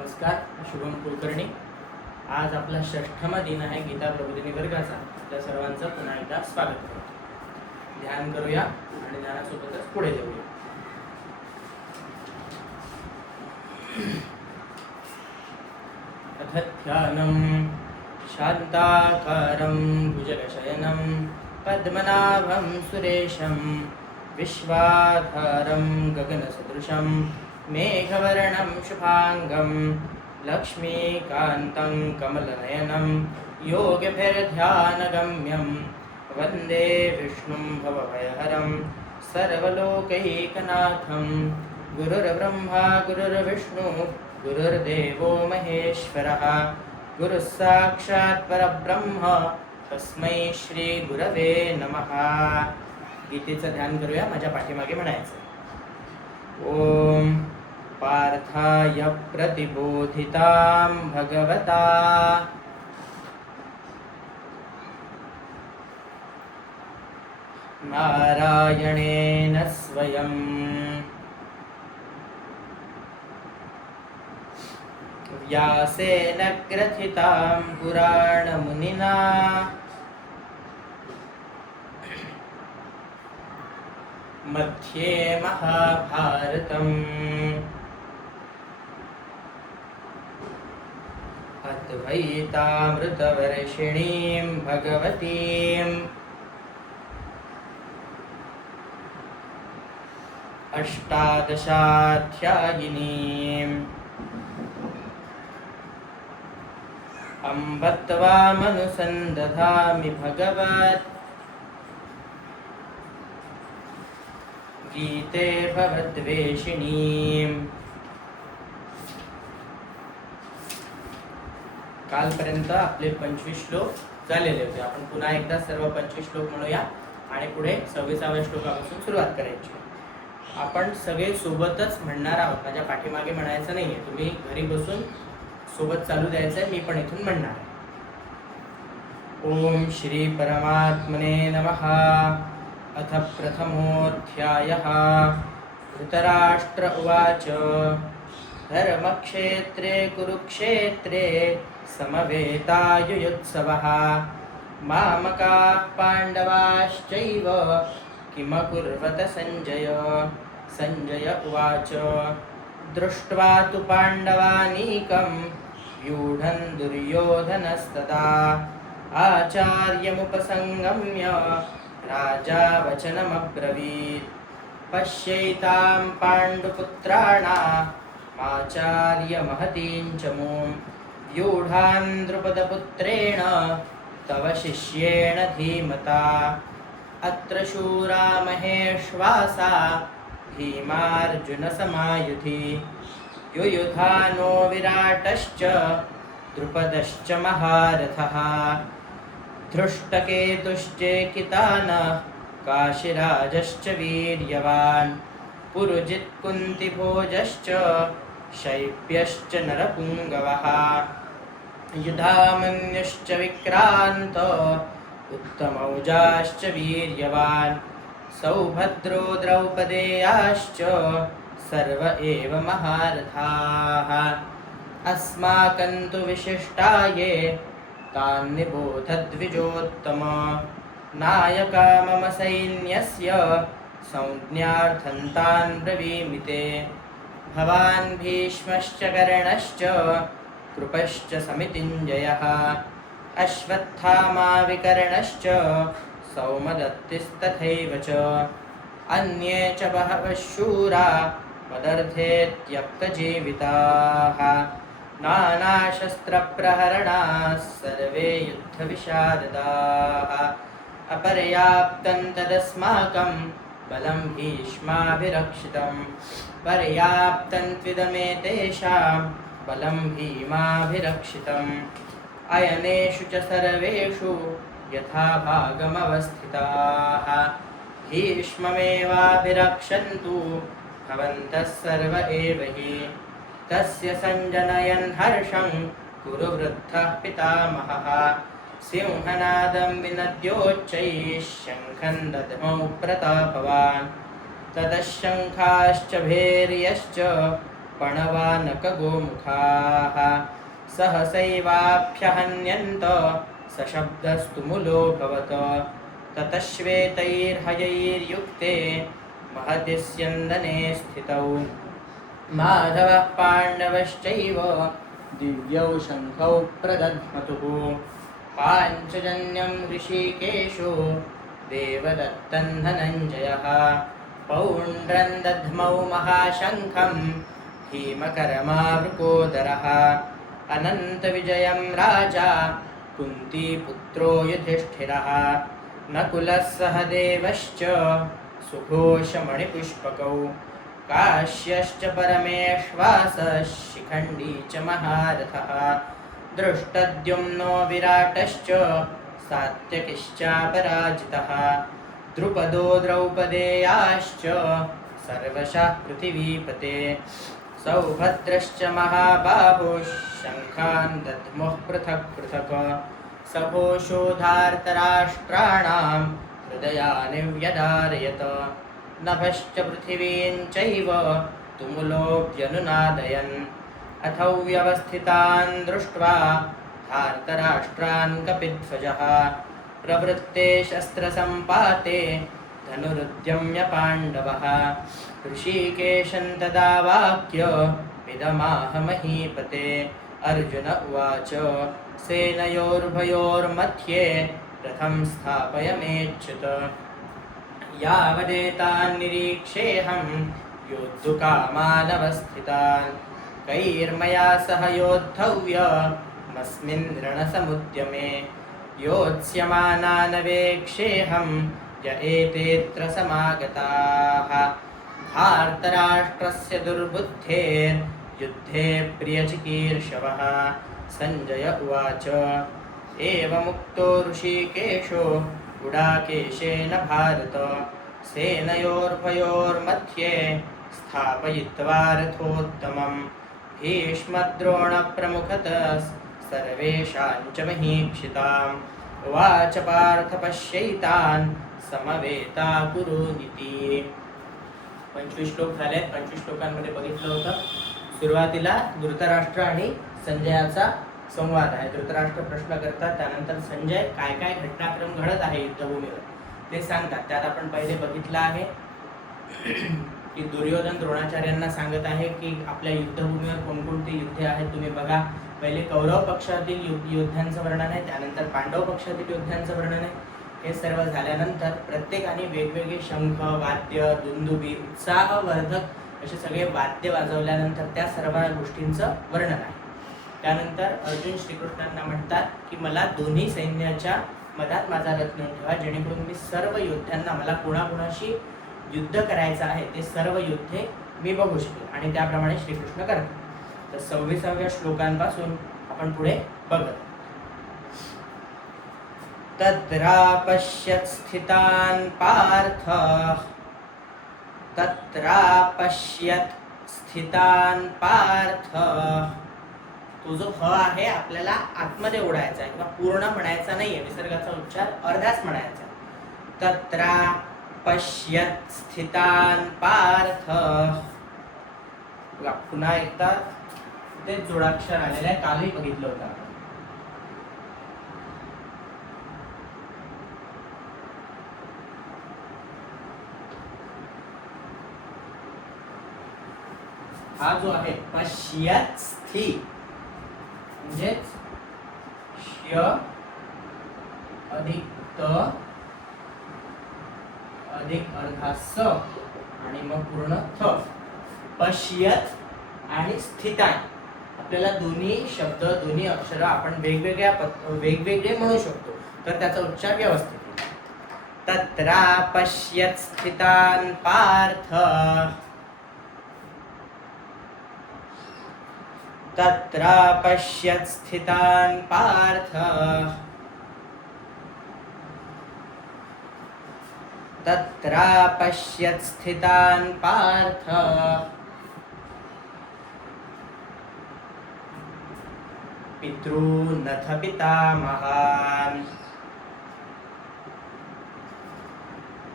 नमस्कार, शुभम कुलकर्णी. आज आपला 6मा दिन आहे गीता प्रबोधिनी वर्गाचा. आपल्या सर्वांचं पुन्हा एकदा स्वागत करतो. ध्यान करूया आणि ध्यानासोबतच पुढे जाऊया. अथ ध्यानं शान्ताकारं भुजगशयनं पद्मनाभं सुरेशं विश्वाधारं गगनसदृशं मेघवर्णं शुभांगं लक्ष्मीकान्तं कमलनयनं योगिभिर्ध्यानगम्यं वन्दे विष्णुं भवभयहरं सर्वलोकैकनाथं. गुरुर्ब्रह्मा गुरुर्विष्णु गुरुर्देवो महेश्वरः गुरुः साक्षात् परब्रह्म तस्मै श्री गुरवे नमः. गीतेचं ध्यान करूया. माझ्या पाठीमागे म्हणायचं: ओम पार्थाय प्रतिबोधितां भगवता नारायणेन स्वयं व्यासेन ग्रथितां पुराणमुनिना मध्ये महाभारतम् अद्वैतामृतवर्षिणीं भगवतीम् अष्टादशाध्यायिनीम् अम्ब त्वामनुसन्दधामि भगवत् गीते भवद्वेषिणीम्. कालपर्यंत आपले 25 श्लोक झालेले होते. आपण पुन्हा एकदा सर्व 25 श्लोक म्हणूया आणि पुढे 26व्या श्लोकापासून सुरुवात करायची. आपण सगळे सोबतच म्हणणार आहोत. माझ्या पाठीमागे म्हणायचं नाहीये. तुम्ही घरी बसून सोबत चालू द्यायचंय. मी पण इथून म्हणणार आहे. ओम श्री परमात्मने नमः. अथ प्रथमोऽध्यायः. धृतराष्ट्र उवाच धर्मक्षेत्रे कुरुक्षेत्रे समवेतायुयुत्सवः मामकाः पाण्डवाश्चैव किमकुर्वत संजय. संजय उवाच दृष्ट्वा तु पाण्डवानीकं व्यूढं दुर्योधनस्तदा आचार्यमुपसंगम्य राजा वचनमब्रवीत्. पश्यैतां पाण्डुपुत्राणामाचार्यमहतीं च मूं व्यूढान् द्रुपदपुत्रेण तव शिष्येण धीमता. अत्र शूरा महेश्वासा भीमार्जुनसमायुधि युयुधानो विराटश्च द्रुपदश्च महारथः धृष्टकेतुश्चेकितानः काशिराजश्च वीर्यवान् पुरुजित्कुन्तिभोजश्च शैब्यश्च नरपुङ्गवः युधामन्युश्च विक्रान्त उत्तमौजाश्च वीर्यवान् सौभद्रो द्रौपदेयाश्च सर्व एव महारथाः. अस्माकं तु विशिष्टाये तान् निबोधद्विजोत्तम. नायका मम सैन्यस्य संज्ञार्थं तान् ब्रवीमि ते. भवान् भीष्मश्च कर्णश्च कृपश्च समितिञ्जयः अश्वत्थामा विकर्णश्च सौमदत्तिस्तथैव च अन्ये च बहवः शूरा मदर्थे त्यक्तजीविताः. नानाशस्त्रप्रहरणाः सर्वे युद्धविशारदाः. अपर्याप्तं तदस्माकं बलं भीष्माभिरक्षितं. पर्याप्तं त्विदमेतेषां बलं भीमाभिरक्षितम्. अयनेषु च सर्वेषु यथा भागमवस्थिताः. भीष्ममेवाभिरक्षन्तु भवन्तः सर्व एव हि. तस्य सञ्जनयन् हर्षं कुरु वृद्धः पितामहः. सिंहनादं विनद्योच्चैः शङ्खं दद्मौ प्रतापवान्. ततः शङ्खाश्च भैर्यश्च पणवानकगोमुखाः सहसैवाभ्यहन्यन्त सशब्दस्तु मुलोऽभवत् ततः श्वेतैर्हयैर्युक्ते महति स्यन्दने स्थितौ माधवः पाण्डवश्चैव दिव्यौ शङ्खौ प्रदध्मतुः पाञ्चजन्यं ऋषिकेशो देवदत्तं धनञ्जयः पौण्ड्रं दध्मौ महाशङ्खं भीमकरमावृकोदरः अनन्तविजयं राजा कुन्तीपुत्रो युधिष्ठिरः नकुलः सहदेवश्च सुघोषमणिपुष्पकौ काश्यश्च परमेश्वासः शिखण्डी च महारथः दृष्टद्युम्नो विराटश्च सात्यकिश्चापराजितः द्रुपदो द्रौपदेयाश्च सर्वशः पृथिवीपते सौभद्रश्च महाबाहो शङ्खान् दध्मुः पृथक् पृथक् सघोषोधार्तराष्ट्राणां हृदयानि व्यदारयत नभश्च पृथिवीं चैव तुमुलोऽभ्यनुनादयन् अथौ व्यवस्थितान् दृष्ट्वा धार्तराष्ट्रान् कपिध्वजः प्रवृत्ते शस्त्रसम्पाते धनुरुद्यम्य पाण्डवः ऋषिकेशं तदा वाक्य विदमाह महीपते अर्जुन उवाच सेनयोरुभयोर्मध्ये रथं स्थापयमेच्युत यावदेतान् निरीक्षेऽहं योद्धुकामानवस्थितान् कैर्मया सह योद्धव्यमस्मिन् रणसमुद्यमे योत्स्यमानानवेक्षेऽहं य एतेऽत्र समागताः भारतराष्ट्रस्य दुर्बुद्धेर्युद्धे प्रियचिकीर्षवः सञ्जय उवाच एवमुक्तो ऋषिकेशो गुडाकेशेन भारत सेनयोर्भयोर्मध्ये स्थापयित्वा रथोत्तमं भीष्मद्रोणप्रमुखतः सर्वेषां च महीक्षिताम् उवाच पार्थ पश्यैतान् समवेता कुरुनिति 25 श्लोक झाले. 25 श्लोकांमध्ये बघितलं होतं सुरुवातीला धृतराष्ट्र आणि संजयाचा संवाद आहे. धृतराष्ट्र प्रश्न करतात, त्यानंतर संजय काय काय घटनाक्रम घडत आहे युद्धभूमीवर ते सांगतात. त्यात आपण पहिले बघितलं आहे की दुर्योधन द्रोणाचार्यांना सांगत आहे की आपल्या युद्धभूमीवर कोणकोणती युद्धे आहेत तुम्ही बघा. पहिले कौरव पक्षातील योद्ध्यांचं वर्णन आहे, त्यानंतर पांडव पक्षातील योद्ध्यांचं वर्णन आहे. हे सर्व झाल्यानंतर प्रत्येकाने वेगवेगळे शंख, वाद्य, दुंदुबी, उत्साहवर्धक असे सगळे वाद्य वाजवल्यानंतर त्या सर्व गोष्टींचं वर्णन आहे. त्यानंतर अर्जुन श्रीकृष्णांना म्हणतात की मला दोन्ही सैन्याच्या मधात माझा रथ नेऊन ठेवा, जेणेकरून मी सर्व योद्ध्यांना मला कोणाकोणाशी युद्ध करायचं आहे ते सर्व युद्धे मी बघू शकेल. आणि त्याप्रमाणे श्रीकृष्ण करतात. तर 26व्या श्लोकांपासून आपण पुढे बघत. तत्रापश्यत् स्थितान् पार्थ तो जो ह आहे आपल्याला आतमध्ये ओढायचा आहे किंवा पूर्ण म्हणायचा नाहीये, विसर्गाचा उच्चार अर्धाच म्हणायचा. तत्रापश्यत् स्थितान् पार्थ. पुन्हा एकदा ते जोडाक्षर आलेलं आहे, कालही बघितलं होतं आपण. हा जो आहे पश्यत् स्थि म्हणजेच श अधिक त अधिक अर्धा स आणि मग पूर्ण थ. पश्यत आणि स्थितान आपल्याला दोन्ही शब्द, दोन्ही अक्षर आपण वेगवेगळे म्हणू शकतो, तर त्याचा उच्चार व्यवस्थित. तत्रा पश्यत स्थितान पार्थ. तत्रा पश्यत स्थितान पार्थ. तत्रा पश्यत स्थितान पार्थ. पितॄनथ पितामहान्.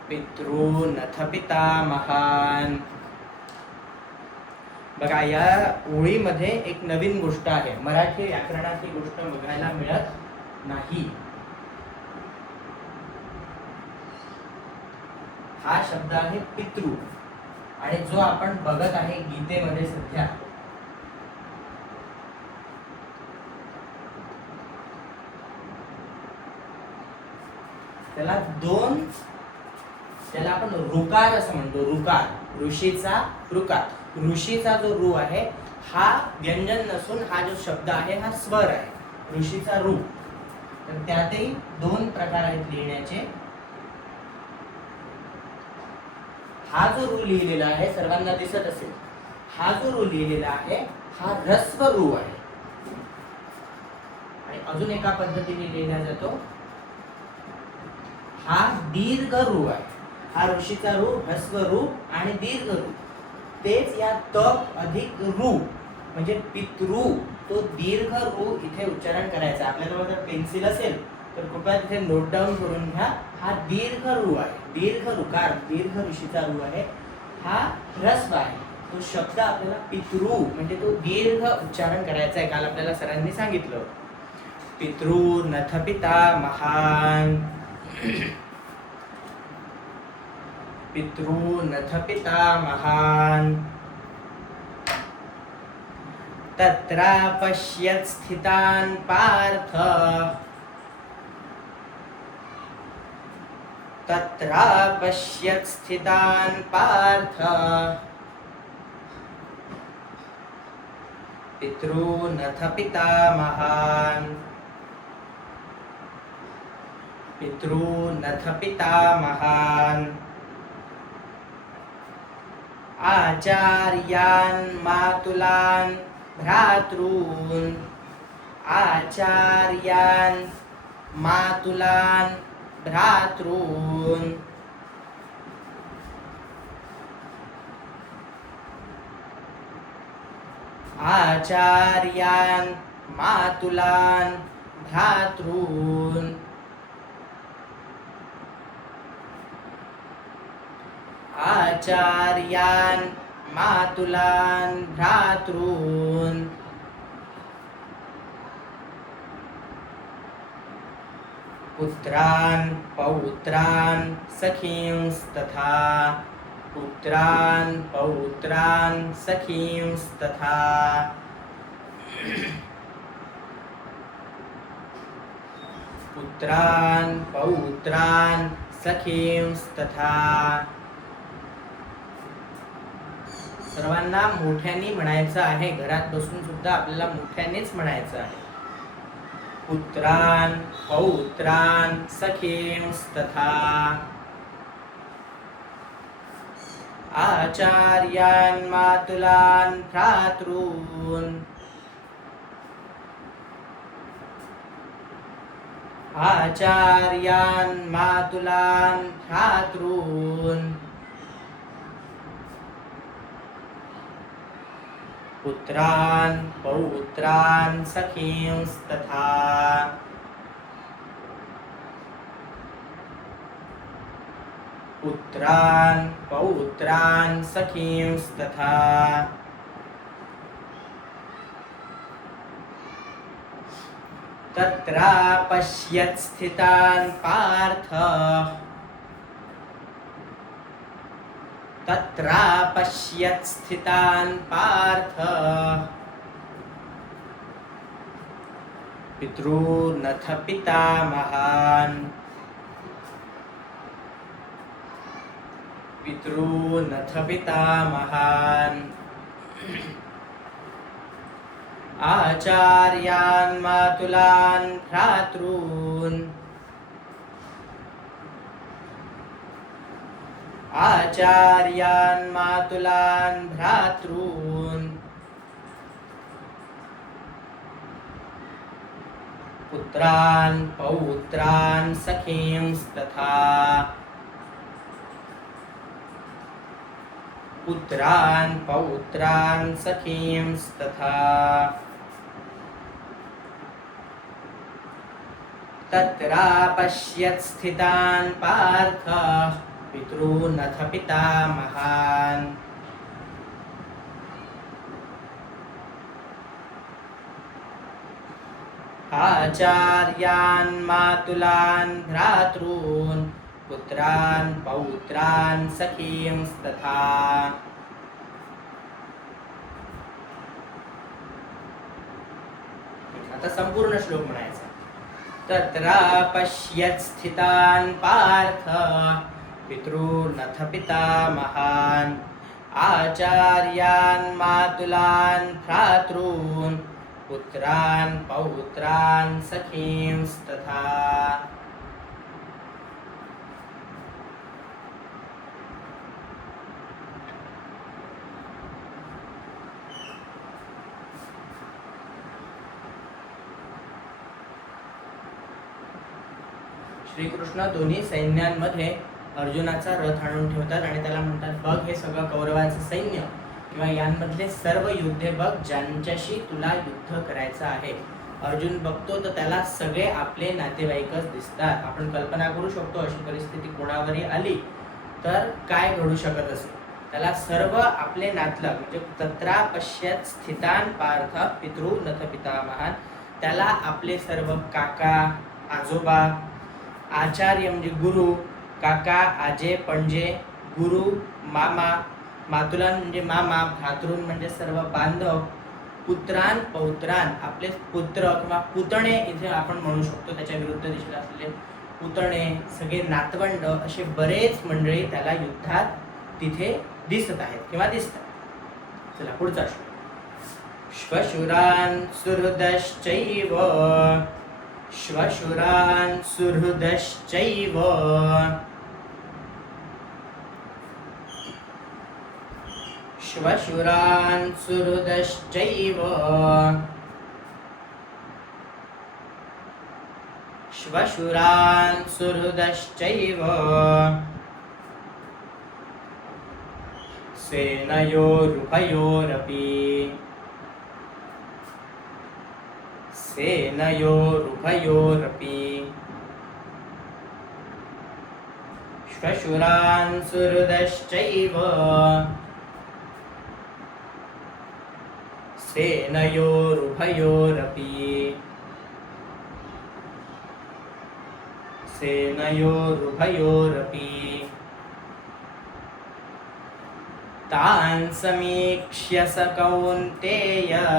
पितॄनथ पितामहान्. बघा, या ओळीमध्ये एक नवीन गोष्ट आहे. मराठी व्याकरणात ही गोष्ट बघायला मिळत नाही. हा शब्द आहे पितृ, आणि जो आपण बघत आहे गीतेमध्ये सध्या, त्याला आपण ऋकार असं म्हणतो. ऋकार, ऋषीचा ऋकार. ऋषीचा जो ऋ आहे हा व्यंजन नसून हा जो शब्द आहे हा स्वर आहे. ऋषीचा ऋ. तर त्यातही दोन प्रकार आहेत लिहिण्याचे. हा जो ऋ लिहिलेला आहे सर्वांना दिसत असेल, हा जो ऋ लिहिलेला आहे हा ह्रस्व ऋ आहे. आणि अजून एका पद्धतीने लिहिला जातो, हा दीर्घ ऋ आहे. हा ऋषीचा ऋ, ह्रस्व ऋ आणि दीर्घ ऋ. तेच या तप अधिक ऋ म्हणजे पितृ, तो दीर्घ ऋ इथे उच्चारण करायचा. आपल्याजवळ जर पेन्सिल असेल तर कृपया तिथे नोट डाऊन करून घ्या. हा दीर्घ ऋ आहे, दीर्घ ऋकार, दीर्घ ऋषीचा ऋ आहे. हा ह्रस्व आहे. तो शब्द आपल्याला पितृ म्हणजे तो दीर्घ उच्चारण करायचा आहे. काल आपल्याला सरांनी सांगितलं. पितृ पिता महान, पितृ पिता महान, तत्रापश्यत् स्थितान् पार्थ, तत्रापश्यत् स्थितान् पार्थ, पितृ पिता महान, पितृ पिता महान, आचार्यान् मातुलान् भ्रातॄन्, आचार्यान् मातुलान् भ्रातॄन्, आचार्यान् मातुलान् भ्रातॄन्, आचार्यान् मातुलान् भ्रातॄन्, पुत्रान् पौत्रान् सखींस्तथा, पुत्रान् पौत्रान् सखींस्तथा, पुत्रान् पौत्रान् सखींस्तथा. सर्वांना मोठ्याने म्हणायचं आहे. घरात बसून सुद्धा आपल्याला मोठ्यानेच म्हणायचं आहे. पुत्रान् पौत्रान् सखींस्तथा, आचार्यान् मातुलान् भ्रातॄन्, आचार्यान् मातुलान् भ्रातॄन्, पुत्रान् पौत्रान् सखींस्तथा, पुत्रान् पौत्रान् सखींस्तथा. तत्रापश्यत् स्थितान् पार्थ, तत्रापश्यत् स्थितान् पार्थ, पितॄनथ पिता महान्, पितॄनथ पिता महान्, आचार्यान् मातुलान् भ्रातॄन्, आचार्यान् मातुलान् भ्रातॄन्, पुत्रान् पौत्रान् सखींस्तथा, पुत्रान् पौत्रान् सखींस्तथा. तत्रापश्यत् स्थितान् पार्थ, पितॄनथ पिता महान्, आचार्यान् मातुलान् भ्रातॄन् पुत्रान् पौत्रान् सखींस्तथा। आता संपूर्ण श्लोक म्हणायचा. तत्र पश्यत् स्थितान् पार्थ पितॄनथ पितामहान् आचार्यान् मातुलान् भ्रातॄन् पुत्रान् पौत्रान् सखींस्तथा. श्रीकृष्ण दोन्ही सैन्यांमध्ये अर्जुनाचा रथ आणून ठेवतात आणि त्याला म्हणतात, बघ हे सगळं कौरवांचं सैन्य किंवा यांमधले सर्व योद्धे बघ ज्यांच्याशी तुला युद्ध करायचं आहे. अर्जुन बघतो तर त्याला सगळे आपले नातेवाईकच दिसतात. आपण कल्पना करू शकतो अशी परिस्थिती कोणावरही आली तर काय घडू शकत असेल. त्याला सर्व आपले नातलग म्हणजे तत्रा पश्यत स्थितान पार्थ पितृनथ पितामहान, त्याला आपले सर्व काका आजोबा, आचार्य म्हणजे गुरु, काका आजे पणजे, गुरु मामा, मातुलान म्हणजे मामा, भ्रातृन म्हणजे सर्व बांधव, पुत्रान पौत्रान आपले पुत्र किंवा पुतणे इथे आपण म्हणू शकतो, त्याच्या विरुद्ध दिशेला असलेले पुतणे, सगळे नातवंड असे बरेच मंडळी त्याला युद्धात तिथे दिसत आहेत किंवा दिसतात. चला पुढचा श्लोक. श्वशुरान सुहृदश्चैव श्वशुरान् सुहृदश्चैव श्वशुरान् सुहृदश्चैव श्वशुरान् सुहृदश्चैव सेनयोरुभयोरपि सेनयोरुभयोरपि श्वशुरान् सुहृदश्चैव सेनयोरुभयोरपि सेनयोरुभयोरपि तान् समीक्ष्य स कौन्तेयः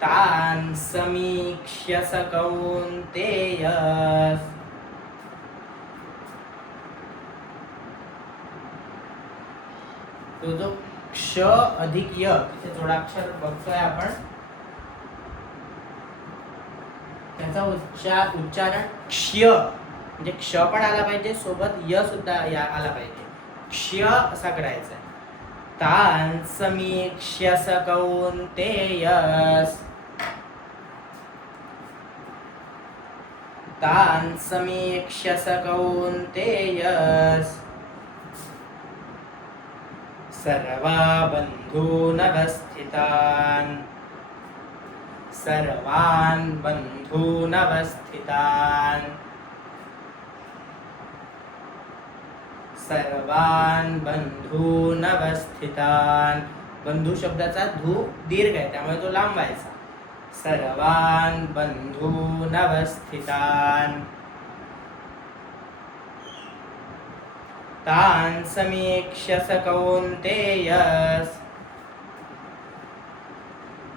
तान् समीक्ष्य स कौन्तेयः तो जो क्ष अधिक य तिथे जोडाक्षर बघतोय आपण, त्याचा उच्चारण क्ष्य म्हणजे क्ष पण आला पाहिजे, सोबत य सुद्धा आला पाहिजे. क्ष्य असा करायचा आहे. तान् समीक्ष्य स कौन्तेयः तान् समीक्ष्य स कौन्तेयः सर्वा बन्धूनवस्थितान् सर्वान् बन्धूनवस्थितान् सर्वान् बन्धूनवस्थितान्. बंधू शब्दाचा धू दीर्घ आहे त्यामुळे तो लांब व्हायचा. सर्वान् बन्धूनवस्थितान् तान् समीक्ष्य स कौन्तेयः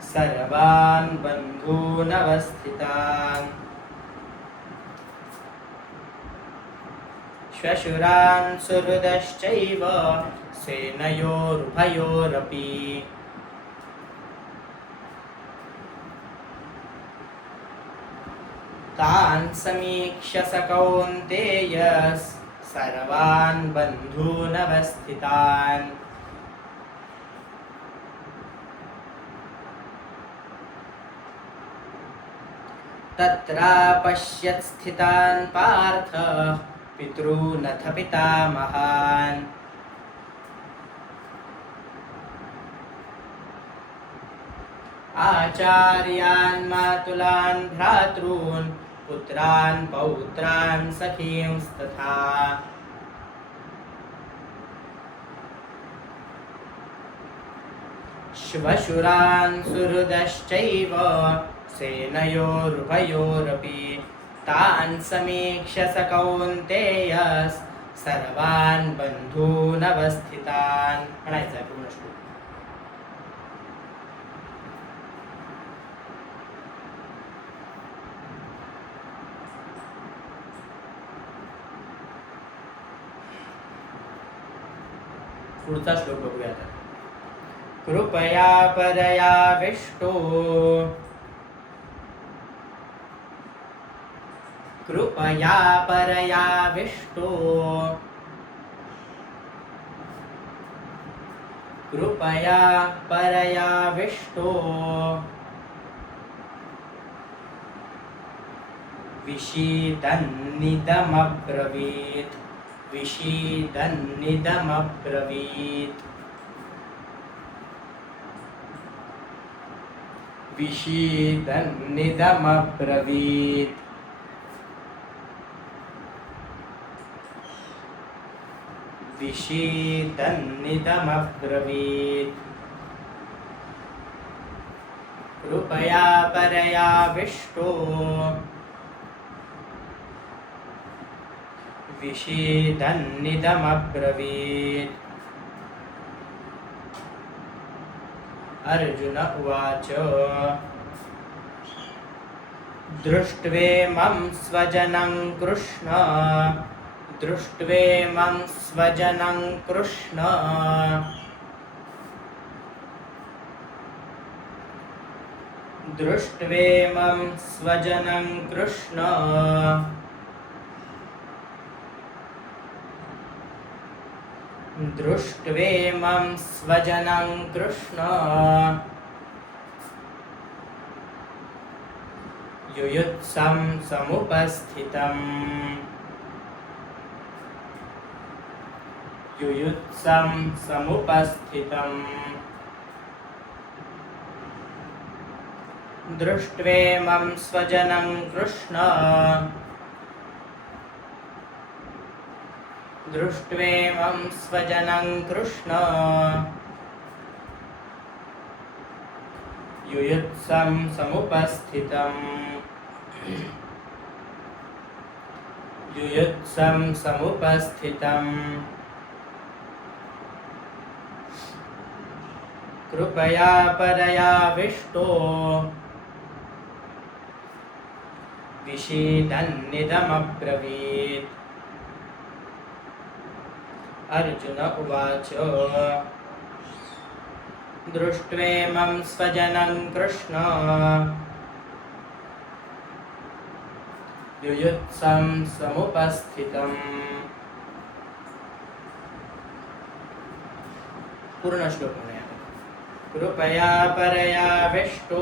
सर्वान् बन्धूनवस्थितान् श्वशुरान् सुहृदश्चैव सेनयोरुभयोरपि तान् समीक्ष्य स कौन्तेयः सर्वान् बन्धूनवस्थितान् तत्र पश्यत् स्थितान् पार्थ पितॄनथ पितामहान् आचार्यान् मातुलान् भ्रातॄन् पुत्रान् पौत्रान् सखींस्तथा. श्वशुरान् सुहृदश्चैव सेनयोरुभयोरपि तान् समीक्ष्य स कौन्तेय सर्वान् बन्धूनवस्थितान्. म्हणायचं आहे पूर्ण श्लोक. पुढचा श्लोक बघूया आता. कृपया परयाविष्टो कृपया परयाविष्टो कृपया परयाविष्टो विषीदन्निदमब्रवीत् विषीदन्निदमब्रवीत् विषीदन्निदमब्रवीत् विषीदन्निदमब्रवीत्. कृपया परयाविष्टो विषीदन्निदमब्रवीत्. अर्जुन उवाच दृष्ट्वेमं स्वजनं कृष्ण दृष्ट्वेमं स्वजनं कृष्ण दृष्ट्वेमं स्वजनं कृष्ण दृष्ट्वेमं स्वजनं कृष्ण युयुत्सं समुपस्थितम् युयुत्सं समुपस्थितम् दृष्ट्वेमं स्वजनं कृष्ण दृष्ट्वेमं स्वजनं कृष्ण युयुत्सं समुपस्थितम् युयुत्सं समुपस्थितम्. कृपया परयाविष्टो विषीदन्निदमब्रवीत्. अर्जुन उवाच दृष्ट्वेमं स्वजनं कृष्ण युयुत्सं समुपस्थितम्. पूर्ण श्लोक म्हणूया. कृपया परयाविष्टो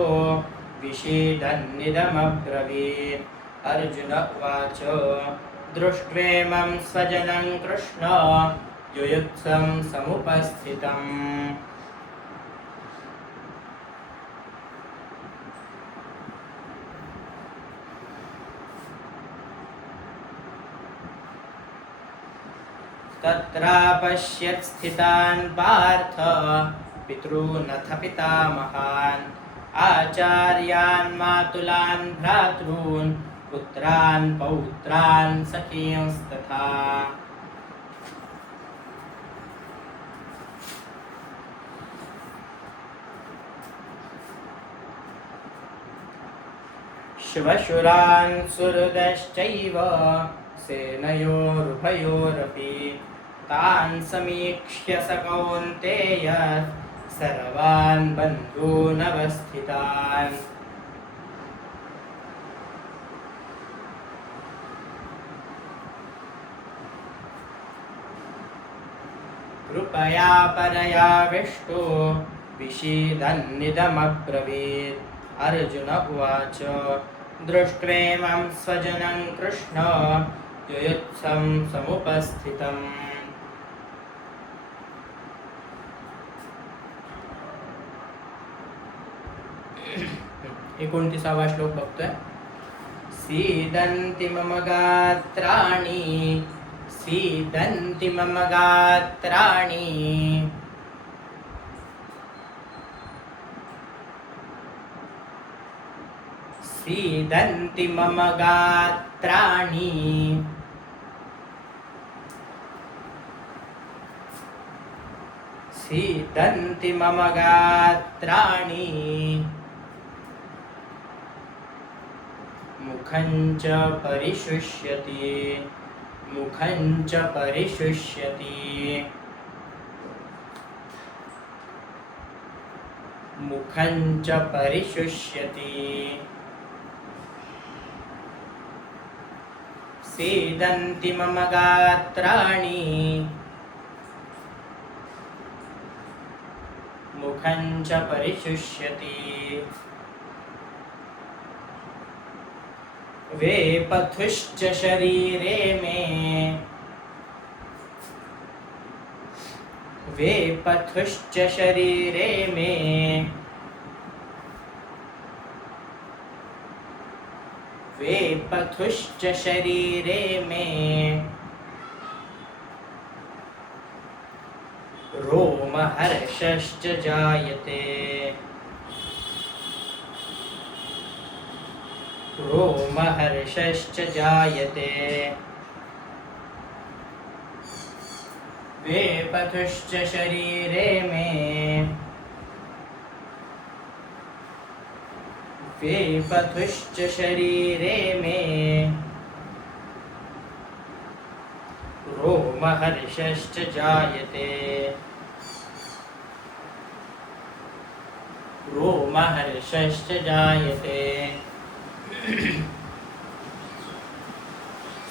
विषीदन्निदमब्रवीत्. अर्जुन उवाच दृष्ट्वेमं स्वजनं कृष्ण युयुत्सं समुपस्थितम्. 'तत्रापश्यत् स्थितान् पार्थ पितॄनथ पितामहान् आचार्यान् मातुलान् भ्रातॄन् पुत्रान् पौत्रान् सखींस्तथा। श्वशुरान् सुहृदश्चैव सेनयोरुभयोरपि तान् समीक्ष्य स कौन्तेय सर्वान् बन्धूनवस्थितान्। कृपया परयाविष्टो विषीदन्निदमब्रवीत्। अर्जुन उवाच दृष्ट्वेमं स्वजनं कृष्ण युयुत्सं समुपस्थितम्। 29वा श्लोक बघतोय. सीदन्ति मम गात्राणि सीदन्ति मम गात्राणि सीदन्ति मम गात्राणि सीदन्ति मम गात्राणि मुखं च परिशुष्यति मुखं च परिशुष्यति मुखं च परिशुष्यति सीदन्ति मम गात्राणि मुखं च परिशुष्यति वेपथुश्च शरीरे मे वेपथुश्च शरीरे मे वेपथुश्च शरीरे मे रोमहर्षश्च जायते रोमहर्षश्च जायते वेपथुश्च शरीरे मे वेपथुश्च शरीरे मे रोमहर्षश्च जायते रोमहर्षश्च जायते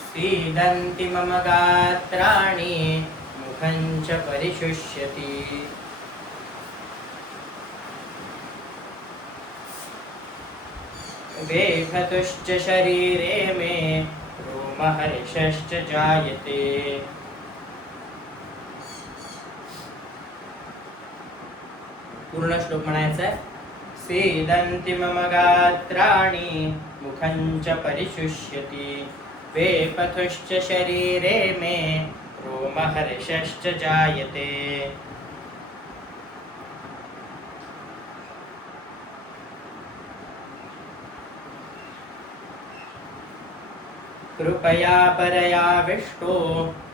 सीदन्ति मम गात्राणि मुखं च परिशुष्यति वेपथुश्च शरीरे मे रोमहर्षश्च जायते पूर्ण श्लोक म्हणायचा आहे. सीदन्ति मम गात्राणि मुखं च परिशुष्यति वेपथुश्च शरीरे मे रोमहर्षश्च जायते. कृपया परयाविष्टो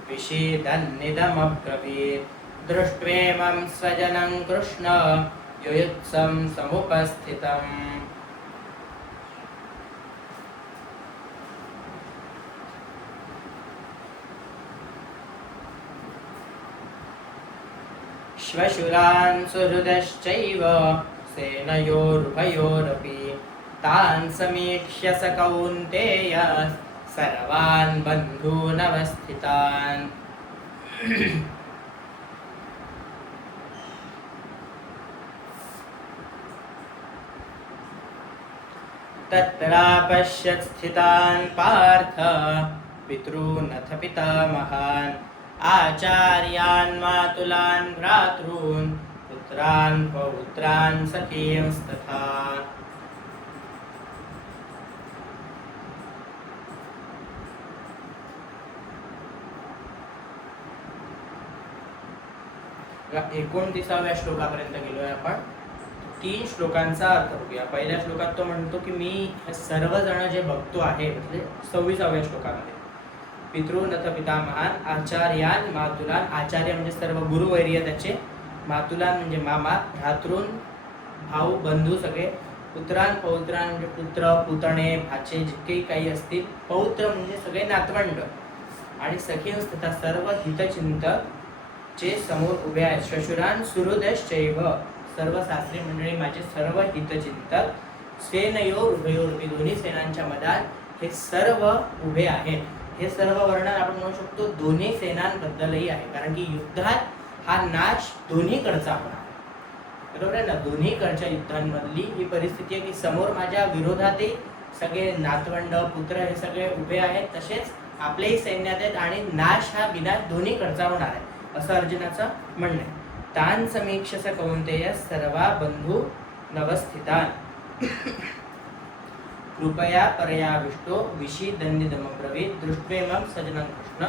विषीदन्निदमब्रवीत् दृष्ट्वेमं स्वजनं कृष्ण युयुत्सं समुपस्थितम्. श्वशुरान् सुहृदश्चैव सेनयोरुभयोरपि तान् समीक्ष्य स कौन्तेय सर्वान् बन्धूनवस्थितान्. तत्रापश्यत् स्थितान् पार्थ पितॄनथ पितामहान् आचार्यान् मातुलान् भ्रातॄन् पुत्रान् पौत्रान् सखींस्तथा. या 29व्या श्लोकापर्यंत गेलोय आपण. 3 श्लोकांचा अर्थ बघूया. पहिल्या श्लोकात तो म्हणतो की मी हे सर्वजण जे बघतो आहे, म्हणजे 26व्या श्लोकामध्ये पितॄनथ पितामहान आचार्यान मातुलान, आचार्य म्हणजे सर्व गुरुवैर्य त्याचे, मातुलान म्हणजे मामा, भ्रातृन भाऊ बंधू सगळे, पुत्रान पौत्रान म्हणजे पुत्र पुतणे भाचे जितके काही असतील, पौत्र म्हणजे सगळे नातवंड, आणि सखींस्तथा सर्व हितचिंतक जे समोर उभे आहेत. श्वशुरान सुहृदश्चैव, सर्व सासरी मंडळी माझे सर्व हितचिंतक, सेनयोर उभयोरपि, दोन्ही सेनांच्या मधात हे सर्व उभे आहेत. हे सर्व वर्णन आपण म्हणू शकतो दोन्ही सेनांबद्दलही आहे, कारण की युद्धात हा नाश दोन्हीकडचा होणार, बरोबर आहे ना. दोन्हीकडच्या युद्धांमधली ही परिस्थिती आहे की समोर माझ्या विरोधातही सगळे नातवंड पुत्र हे सगळे उभे आहेत, तसेच आपलेही सैन्यात आहेत, आणि नाश हा विनाश दोन्हीकडचा होणार आहे असं अर्जुनाचं म्हणणं आहे. तान समीक्षस कौन्तेय सर्वा बंधू नवस्थितान कृपया परयाविष्टो विषीदन्निदमब्रवीत् दृष्ट्वेमं सजनं कृष्ण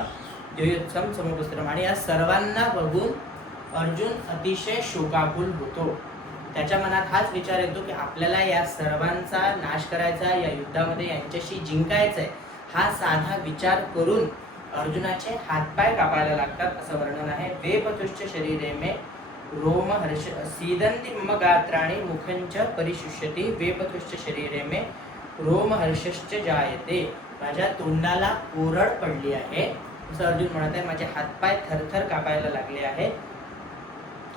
युयुत्सं समुपस्थितम्. आणि या सर्वांना बघून अर्जुन अतिशय शोकाकुल होतो. त्याच्या मनात हाच विचार येतो की आपल्याला या सर्वांचा नाश करायचा, या युद्धामध्ये यांच्याशी जिंकायचं आहे, हा साधा विचार करून अर्जुनाचे हातपाय कापायला लागतात असं वर्णन आहे. वेपतुश्च शरीरे मे रोम हर्ष सीदंती मम गात्राणि मुखंच परिशुष्यति वेपतुश्च शरीरे मे रोम हर्षश्च जायते. माझ्या तोंडाला कोरड पडली आहे असं अर्जुन म्हणत आहे. माझे हातपाय थरथर कापायला लागले आहे.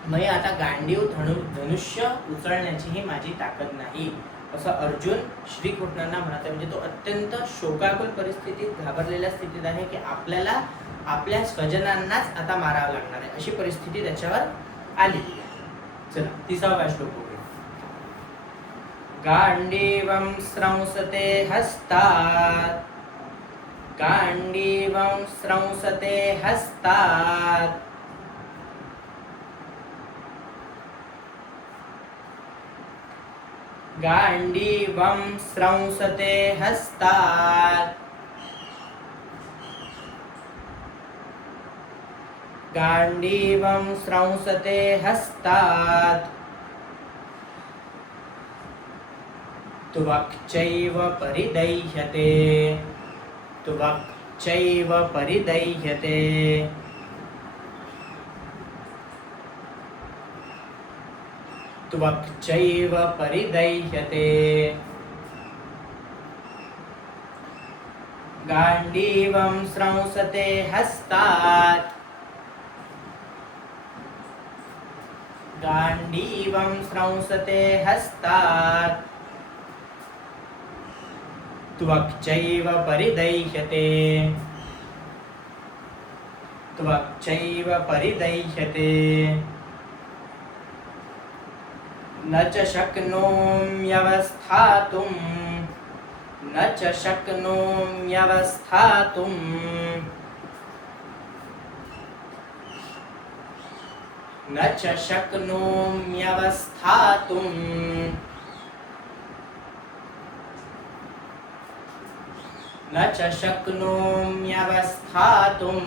मी आता गांडीव धनुष्य उचलण्याचीही माझी ताकद नाही असं अर्जुन श्रीकृष्णांना म्हणत आहे. म्हणजे तो अत्यंत शोकाकुल परिस्थितीत, घाबरलेल्या स्थितीत आहे की आपल्याला आपल्या स्वजनांनाच आता मारावं लागणार आहे, अशी परिस्थिती त्याच्यावर आलेली आहे. चला 30वा श्लोक बघूया. गांडीवं स्रंसते हस्तात्, गांडीवं स्रंसते हस्तात्, गांडीवं स्रंसते हस्तात्, गांडीवं स्रंसते हस्तात्, त्वक्चैव परिदह्यते, त्वक्चैव परिदह्यते, त्वक्चैव परिदह्यते, गांडीवं स्रंसते हस्तात्, गांडीवं स्रंसते हस्तात्, त्वक्चैव परिदह्यते, त्वक्चैव परिदह्यते, न च शक्नोम्यवस्थातुं, न च शक्नोम्यवस्थातुं, न च शक्नोम्यवस्थातुं, न च शक्नोम्यवस्थातुं,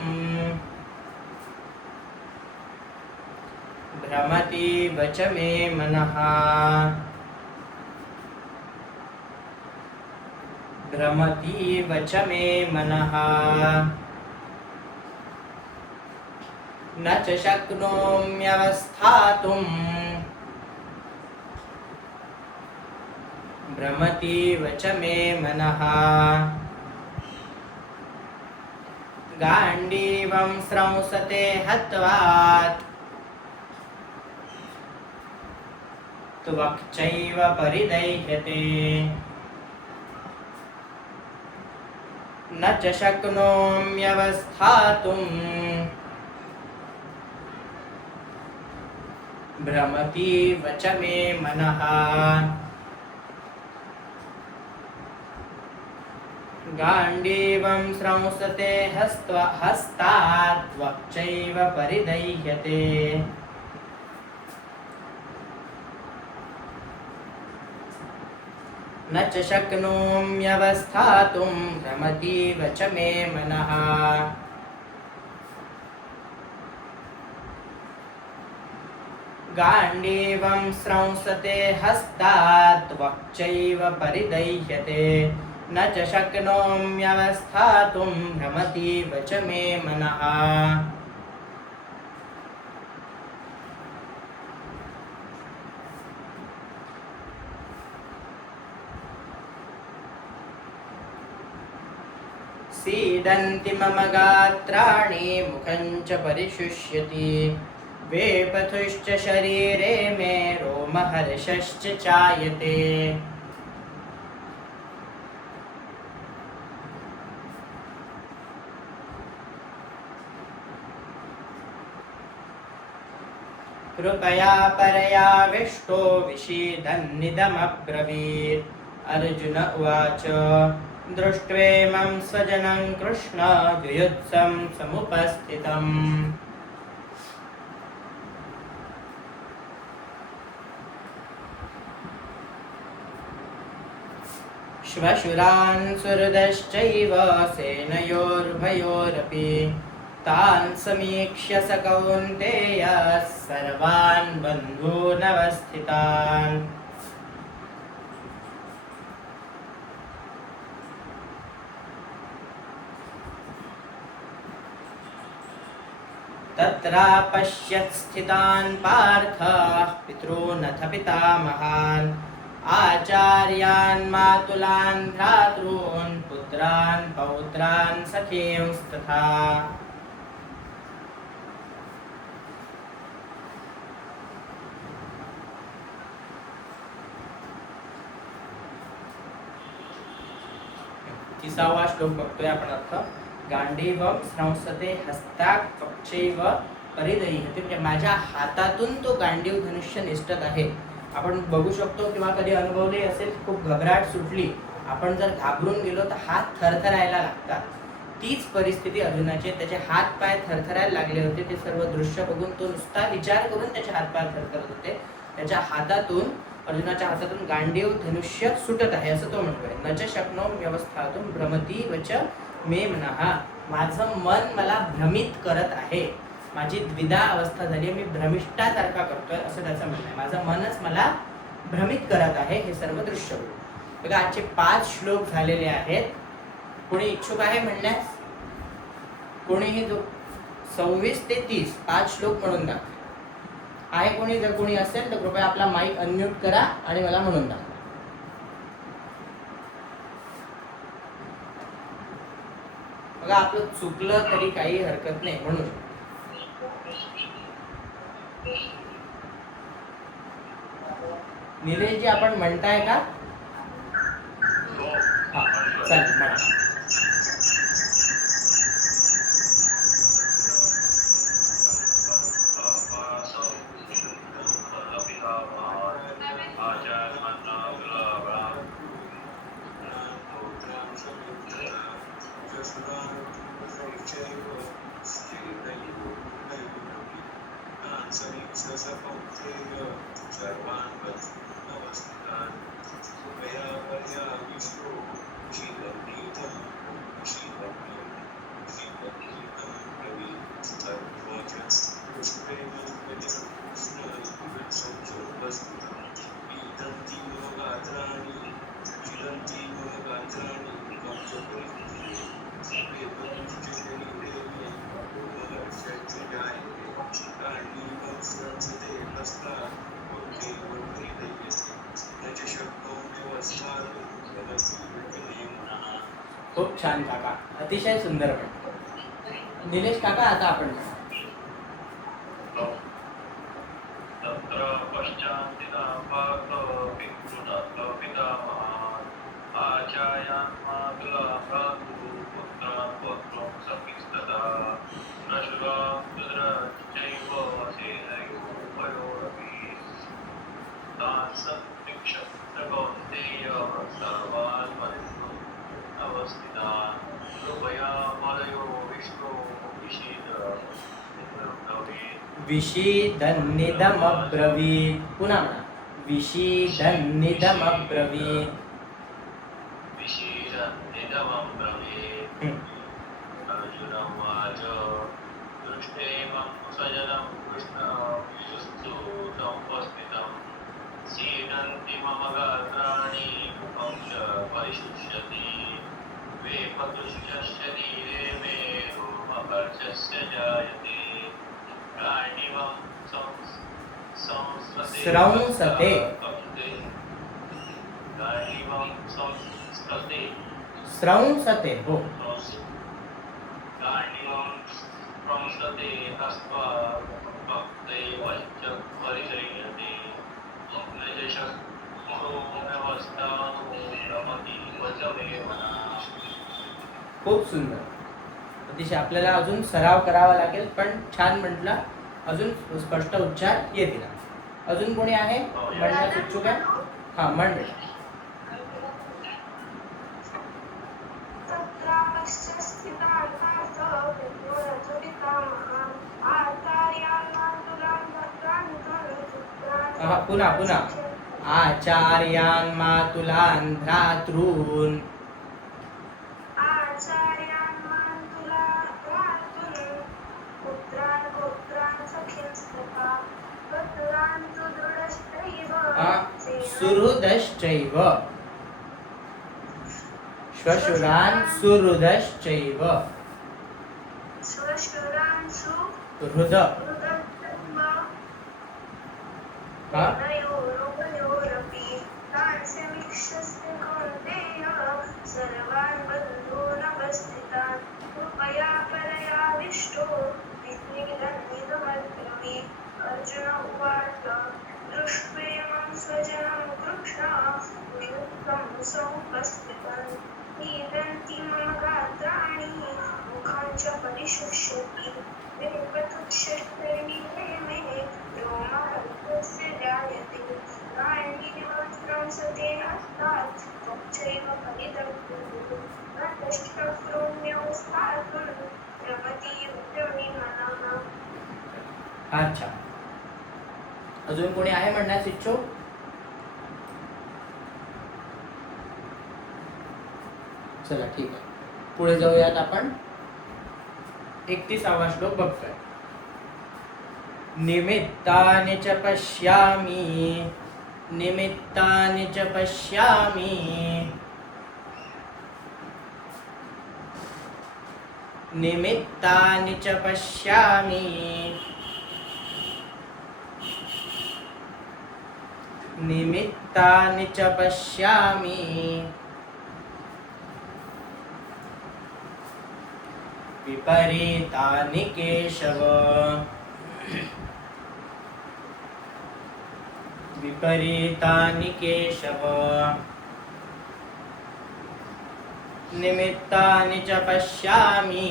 भ्रमतीव च मे मनः, भ्रमतीव च मे मनः, न च शक्नोम्यवस्थातुं, भ्रमतीव च मे मनः, गांडीवं स्रंसते हत्वात्, त्वक्चैव परिदह्यते, न च शक्नोम्यवस्थातुं, भ्रमतीव च मे मनः, गांडीवं स्रंसते हस्तात्, त्वक्चैव परिदह्यते, न च शक्नोम्यवस्थातुं, भ्रमतीव च मे मनः, गांडीवं स्रंसते हस्तात्, त्वक्चैव परिदह्यते, न च शक्नोम्यवस्थातुं, भ्रमतीव च मे मनः. सीदन्ति मम गात्राणि मुखं च परिशुष्यति, वेपथुश्च शरीरे मे रोमहर्षश्च चायते. कृपया परयाविष्टो विषीदन्निदमब्रवीत्. अर्जुन उवाच दृष्ट्वेमं स्वजनं कृष्ण युयुत्सं समुपस्थितम्. श्वशुरान् सुहृदश्चैव सेनयोरुभयोरपि तान् समीक्ष्य स कौन्तेय सर्वान् बन्धूनवस्थितान् तत्रापश्यत् स्थितान् पार्थ पितॄनथ पितामहान् आचार्यान् मातुलान् भ्रातॄन् पुत्रान् पौत्रान् सखींस्तथा तिसावा श्लोक बघतोय आपण अर्थ. गांडीवम स्रंसते हस्ताक पक्षैव परिदह्यते, म्हणजे माझ्या हातातून तो गांडीव धनुष्य निष्ठत आहे. आपण बघू शकतो किंवा कधी अनुभवले असेल, खूप घबराट सुटली, आपण जर घाबरून गेलो तर हात थरथरायला लागतात. तीच परिस्थिती अर्जुनाची. त्याचे हात पाय थरथरायला लागले होते. ते सर्व दृश्य बघून तो नुसता विचार करून त्याचे हात पाय थरथरत होते. त्याच्या हातातून, अर्जुनाच्या हातातून गांडीव धनुष्य सुटत आहे असं तो म्हणतोय. नच शक्नो व्यवस्थातून भ्रमती वच मे मनः, माझं मन मला भ्रमित करत आहे. माझी द्विधा अवस्था झाली, मी भ्रमिष्ठासारखा करतोय असं त्याचं म्हणणं आहे. माझं मनच मला भ्रमित करत आहे हे सर्व दृश्य. बघा आजचे 5 श्लोक झालेले आहेत. कोणी इच्छुक आहे म्हणण्यास? कोणीही जो 26 ते 30 5 श्लोक म्हणून दाखवा आहे कोणी? जर कोणी असेल तर कृपया आपला माईक अनम्यूट करा आणि मला म्हणून दाखवा. बघा आपलं चुकलं तरी काही हरकत नाही म्हणून. निलेशजी आपण म्हणताय का? हा चालेल म्हणा. खूप छान काका, अतिशय सुंदर पण. निलेश काका आता आपण विषीदन्निदमब्रवीत्. पुन्हा म्हणा, विषीदन्निदमब्रवीत्. स्रंसते. स्रंसते हो. खूप सुंदर, अतिशय. आपल्याला अजून सराव करावा लागेल, पण छान म्हटलं. अजून स्पष्ट उच्चार येतील. अजून कोणी आहे म्हणण्यास इच्छुक आहे? हा म्हण. पुन्हा पुन्हा. आचार्यान् मातुलान् भ्रातॄन्. सुहृदश्चैव श्वशुरान् सुहृदश्चैव हृद सर्वान् बन्धून् अवस्थितान् कृपया परयाविष्टो विघ्नेदन्निदमब्रवी अर्जुन उवाच दृष्ट्वेमं स्वजनं कृष्णा निरुक्तं समुपस्थितम् नीदन्ति मम गात्राणि मुखां च परिशुष्यति वेपतुच्छष्टैः मे रोमहर्षस्य जायते नान्यवस्त्रं सते हस्तात् त्वच्चैव परिदग्धुः न दष्टक्रोम्यवस्थातुं रमति युद्धमे मनः. अच्छा, अजून कोणी आहे म्हणण्यास इच्छुक? चला ठीक आहे, पुढे जाऊयात आपण. 31वा श्लोक बघतोय. निमित्तानि च पश्यामि निमित्तानि च पश्यामि निमित्तानि च पश्यामि निमित्तानि च पश्यामि विपरीतानि केशव विपरीतानि केशव निमित्तानि च पश्यामि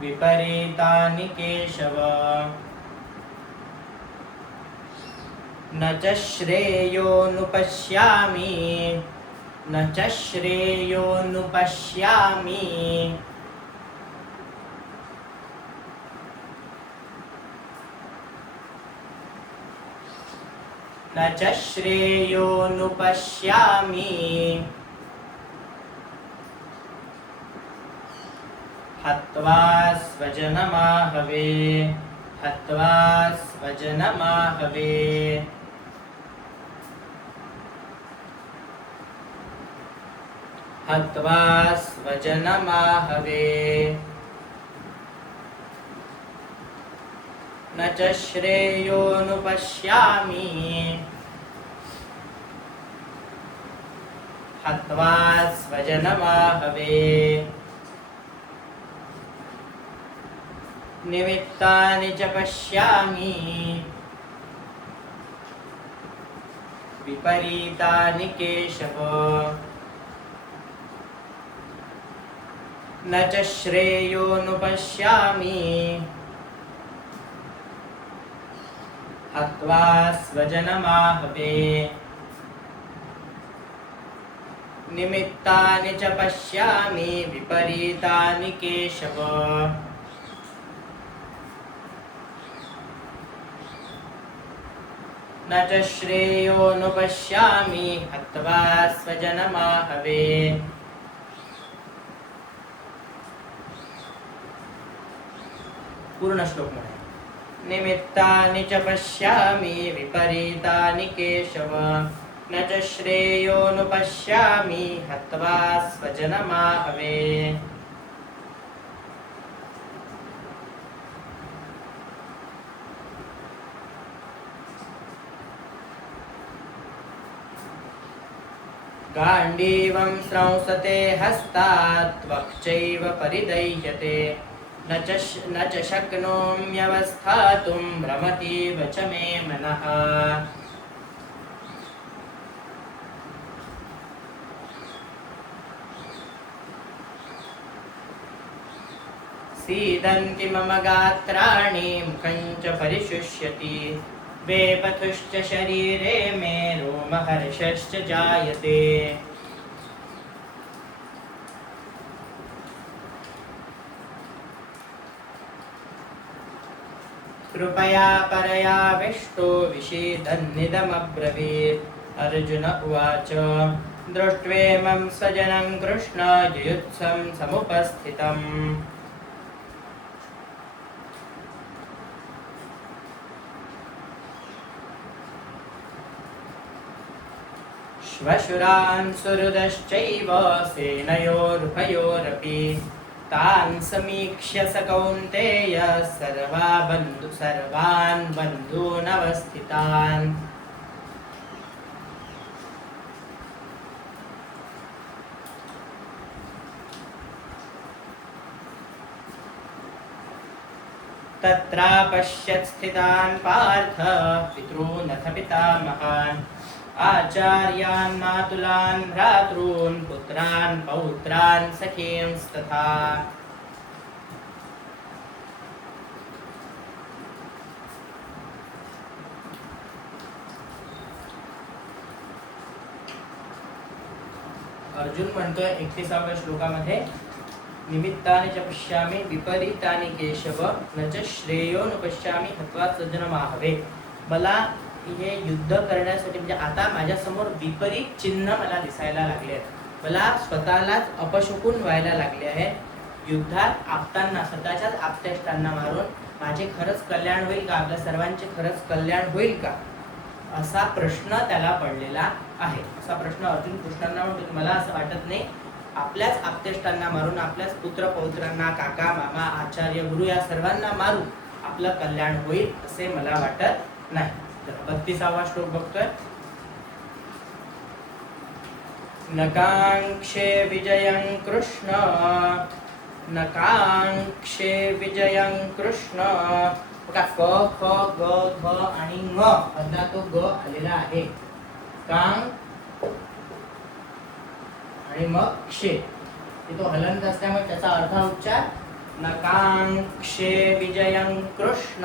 विपरीतानि केशव न च श्रेयोनुपश्यामि न च श्रेयोनुपश्यामि न च श्रेयोनुपश्यामि हत्वा स्वजनमाहवे हत्वा स्वजनमाहवे हत्वा स्वजनमाहवे न च श्रेयोनुपश्यामि हत्वा स्वजनमाहवे निमित्तानि च पश्यामि विपरीतानि केशव न च श्रेयोनुपश्यामि हत्वा स्वजनमाहवे निमित्तानि च पश्यामि विपरीतानि केशव न च श्रेयोनुपश्यामि हत्वा स्वजनमाहवे. पूर्ण श्लोक मध्ये निमित्तानि च पश्यामि विपरीतानि केशव न च श्रेयोनुपश्यामि हत्वा स्वजनमाहवे. गाण्डीवं स्रंसते हस्तात् वक्चैव परिदह्यते न च शक्नोम्यवस्थातुं भ्रमतीव च मे मनः. सीदन्ति मम गात्राणि मुखं च परिशुष्यति वेपथुश्च शरीरे मे रोमहर्षश्च जायते. कृपया परयाविष्टो विषीदन्निदमब्रवीत्. अर्जुन उवाच दृष्ट्वेमं स्वजनं कृष्ण युयुत्सं समुपस्थितम्. श्वशुरान् सुहृदश्चैव सेनयोरुभयोरपि तान् समीक्ष्य स कौन्तेय सर्वान् बन्धूनवस्थितान् तत्रापश्यत् स्थितान् पार्थ पितॄनथ पितामहान् आचार्यान् मातुलान् भ्रातॄन् पुत्रान् पौत्रान् सखींस्तथा अर्जुन म्हणतोय 31व्या श्लोकामध्ये निमित्तानि च पश्यामि विपरीतानि केशव न च श्रेयोनुपश्यामि हत्वा सज्जनमाहवे. मला हे युद्ध करण्यासाठी म्हणजे आता माझ्यासमोर विपरीत चिन्ह मला दिसायला लागले आहेत. मला स्वतःलाच अपशकुन व्हायला लागले आहे. युद्धात आपताना स्वतःच्याच आपतेष्टांना मारून माझे खरंच कल्याण होईल का, आपल्या सर्वांचे खरंच कल्याण होईल का, असा प्रश्न त्याला पडलेला आहे. असा प्रश्न अर्जुन कृष्णांना म्हणतो. मला असं वाटत नाही आपल्याच आपतेष्टांना मारून, आपल्याच पुत्र पौत्रांना, काका मामा आचार्य गुरु या सर्वांना मारून आपलं कल्याण होईल असे मला वाटत नाही. 32वा श्लोक बघतोय. नकांक्षे विजयं कृष्ण नकांक्षे विजयं कृष्ण. बघा क ख ग घ आणि ङ मधला तो ग आलेला आहे. कांग आणि मग क्षे तो हलंत असल्यामुळे त्याचा अर्धा उच्चार नकांक्षे विजयं कृष्ण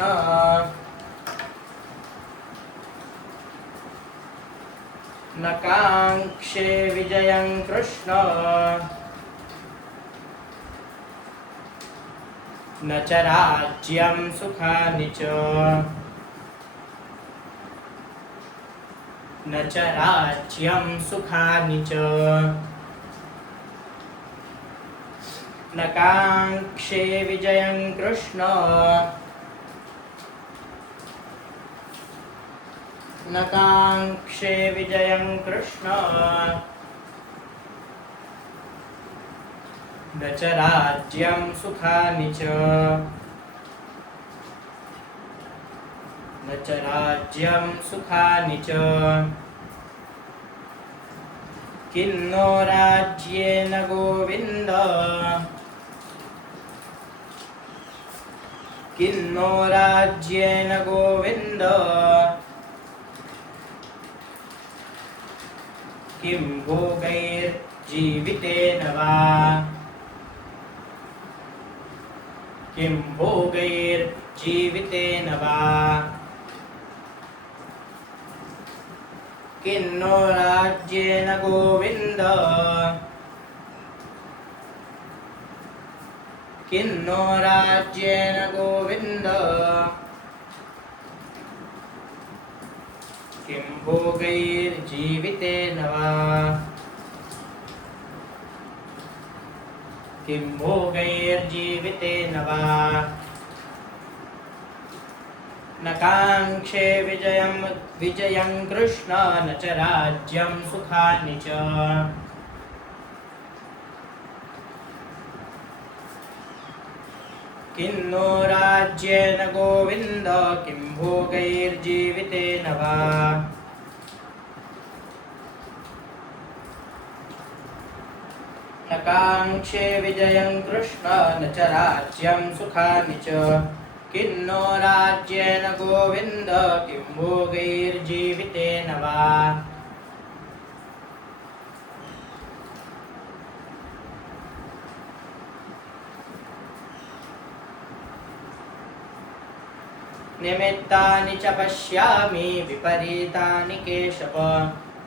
नकांक्षे विजयं कृष्ण न च राज्यं सुखानि च न च राज्यं सुखानि च नकांक्षे विजयं कृष्ण नकांक्षे विजयं कृष्ण न च राज्यं सुखानि च न च राज्यं सुखानि च किन्नो राज्येन गोविन्द किन्नो राज्येन गोविन्द किं भोगैर्जीवितेन वा किं भोगैर्जीवितेन वा किन्नो राज्येन गोविन्द किन्नो राज्येन गोविन्द किं भोगैर्जीवितेन वा किं भोगैर्जीवितेन वा नकांक्षे विजयं कृष्ण न च राज्यं सुखानि च किन्नो राज्येन गोविन्द किं भोगैर्जीवितेन वा नकांक्षे विजयं कृष्ण न च राज्यं सुखानि च किन्नो राज्येन गोविन्द किं भोगैर्जीवितेन वा निमित्तानि च पश्यामि विपरीतानि केशव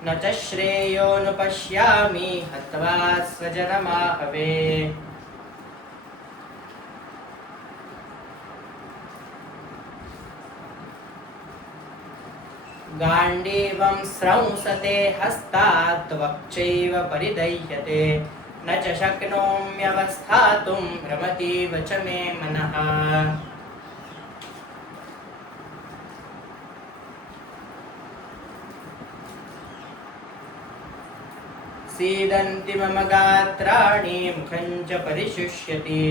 न च श्रेयोनुपश्यामि हत्वा स्वजनमाहवे गाण्डीवं स्रंसते हस्तात् वक्चैव परिदह्यते न च शक्नोम्यवस्थातुं भ्रमतीव च मे मनः सीदन्ति मम गात्राणि मुखं च परिशुष्यति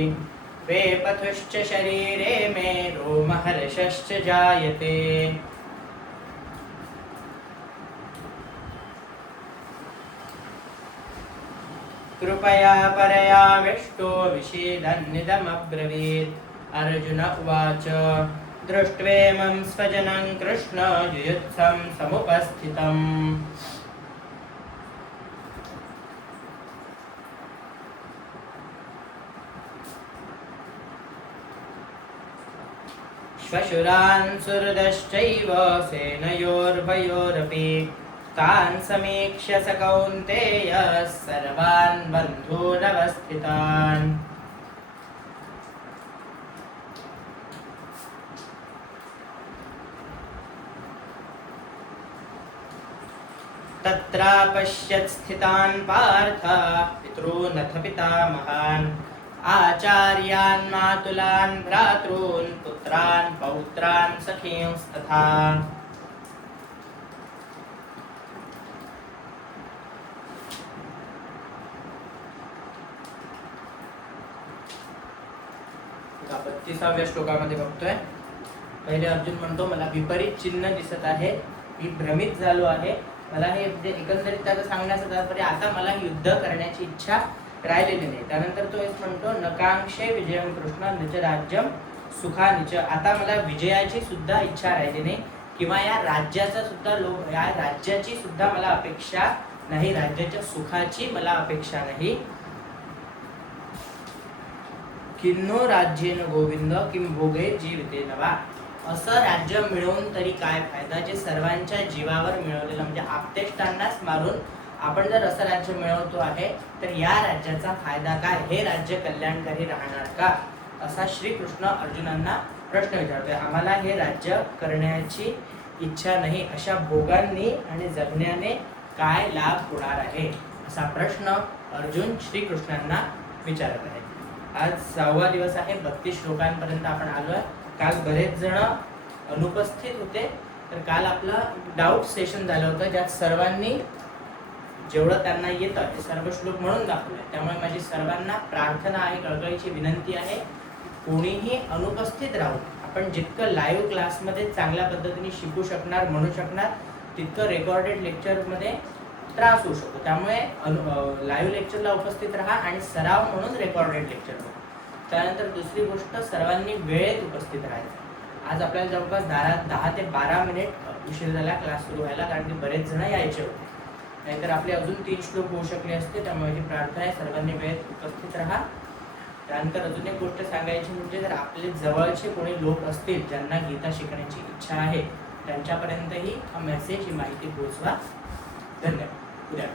वेपथुश्च शरीरे मे रोमहर्षश्च जायते। कृपया परयाविष्टो विषेदन्निदमब्रवीत्। अर्जुन उवाच दृष्ट्वेमं स्वजनं कृष्ण युयुत्सं समुपस्थितम्। श्वशुरान् सुहृदश्चैव सेनयोर्भयोरपि तान् समीक्ष्य स कौन्तेय सर्वान् बन्धूनवस्थितान्। तत्रापश्यत् स्थितान् पार्थ पितॄनथ पितामहान् आचार्यान् मातुलान् भ्रातॄन् पुत्रान् पौत्रान् सखींस्तथा। आता 32व्या श्लोकामध्ये बघतोय, पहिले अर्जुन म्हणतो मला विपरीत चिन्ह दिसत आहे, मी भ्रमित झालो आहे, मला हे एकंदरीत त्याचं सांगण्याचं तात्पर्य आता मला युद्ध करण्याची इच्छा राहिलेली नाही. त्यानंतर तो एक म्हणतो नकांक्षे विजयं कृष्ण निज राज्यम सुखानिच, आता मला विजयाची सुद्धा इच्छा राहिली नाही किंवा या राज्याचा सुद्धा या राज्याची सुद्धा मला अपेक्षा नाही, राज्याच्या सुखाची मला अपेक्षा नाही. किन्नो राज्येन गोविंद किम भोगे जीविते नवा, असं राज्य मिळवून तरी काय फायदा जे सर्वांच्या जीवावर मिळवलेलं, म्हणजे आपतेष्टांनाच मारून आपण जर असं राज्य मिळवतो आहे तर या राज्याचा फायदा काय, हे राज्य कल्याणकारी राहणार का, असा श्रीकृष्ण अर्जुनांना प्रश्न विचारतोय. आम्हाला हे राज्य करण्याची इच्छा नाही, अशा भोगांनी आणि जगण्याने काय लाभ होणार आहे, असा प्रश्न अर्जुन श्रीकृष्णांना विचारत आहे. आज 6वा दिवस आहे, 32 श्लोकांपर्यंत आपण आलोय. काल बरेच जण अनुपस्थित होते, तर काल आपलं डाऊट सेशन झालं होतं ज्यात सर्वांनी जेवढं त्यांना येतं ते सर्व श्लोक म्हणून दाखवले. त्यामुळे माझी सर्वांना प्रार्थना आहे, कळकळीची विनंती आहे, कोणीही अनुपस्थित राहून आपण जितकं लाईव्ह क्लासमध्ये चांगल्या पद्धतीने शिकू शकणार, म्हणू शकणार, तितकं रेकॉर्डेड लेक्चरमध्ये त्रास होऊ शकतो. त्यामुळे लाईव्ह लेक्चरला उपस्थित राहा आणि सराव म्हणून रेकॉर्डेड लेक्चर बघा. त्यानंतर दुसरी गोष्ट, सर्वांनी वेळेत उपस्थित राहायचं. आज आपल्याला जवळपास 10 ते 12 मिनिट उशीर झाला क्लास सुरू व्हायला, कारण की बरेच जण यायचे होते, नाहीतर आपले अजून 3 श्लोक होऊ शकले असते. त्यामुळे ही प्रार्थना आहे, सर्वांनी वेळेत उपस्थित राहा. त्यानंतर अजून एक गोष्ट सांगायची म्हणजे, जर आपले जवळचे कोणी लोक असतील ज्यांना गीता शिकण्याची इच्छा आहे, त्यांच्यापर्यंतही हा मेसेज, ही माहिती पोहोचवा. धन्यवाद. उद्या